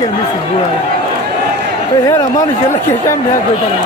কে মিছি বুয়া তো হেরা মানুষ এলে কে কেমন হ্যাঁ কইতে না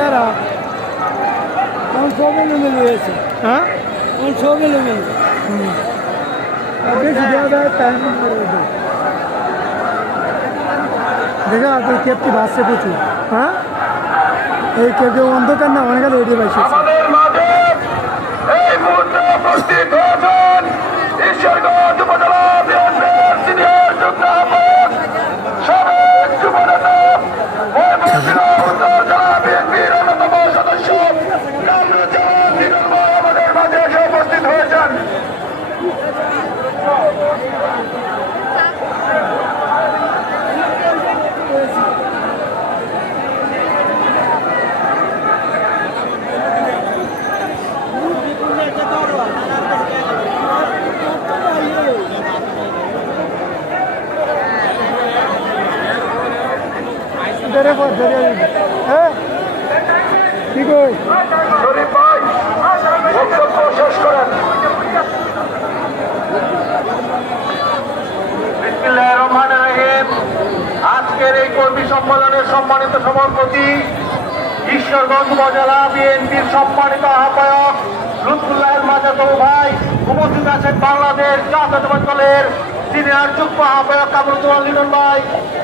তারা সব এলোমেলো হয়েছে হ্যাঁ সব এলোমেলো বেশি দেওয়া যায় টাইম দেখা তুই কেপটি বাসছে প্রচুর হ্যাঁ এই কেউ অন্ধকার না অনেক রেডি পাইছে হ্যাঁ কি কই শেষ করেন আজকের এই কর্মী সম্মেলনের সম্মানিত সভাপতি ঈশ্বরগঞ্জ উপজেলা বিএনপির সম্মানিত আহ্বায়ক লুৎফুল্লাহ মাজাদ ভাই উপস্থিত আছেন বাংলাদেশ জাতীয়তাবাদী দলের সিনিয়র যুগ্ম আহ্বায়ক কামরুজ্জামান লিটন ভাই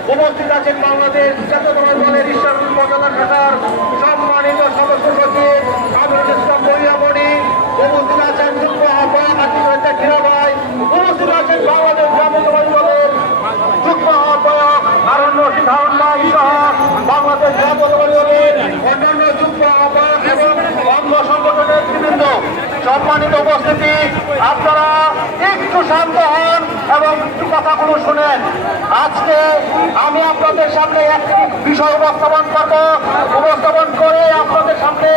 উপস্থিত আছেন বাংলাদেশ জাতীয়তাবাদী দলের ঈশ্বরগঞ্জ উপজেলা শাখার সম্মানিত সদস্য সচিব কামরুল ইসলাম বরিয়ামণি উপস্থিত আছেন যুগ্ম আহ্বায়ক আতিকুর খিরা ভাই উপস্থিত আছেন বাংলাদেশ জাতীয়তাবাদী দলের যুগ্ম আহ্বায়ক হারুন রশিদ হারুন ভাই সহ বাংলাদেশ জাতীয়তাবাদী দলের অন্যান্য যুগ্ম আহ্বায়ক এবং অঙ্গ সংগঠনের নেতৃবৃন্দ সম্মানিত উপস্থিতি আপনারা একটু শান্ত হন এবং একটু কথাগুলো শুনেন আজকে আমি আপনাদের সামনে একটি বিষয় উপস্থাপন করে আপনাদের সামনে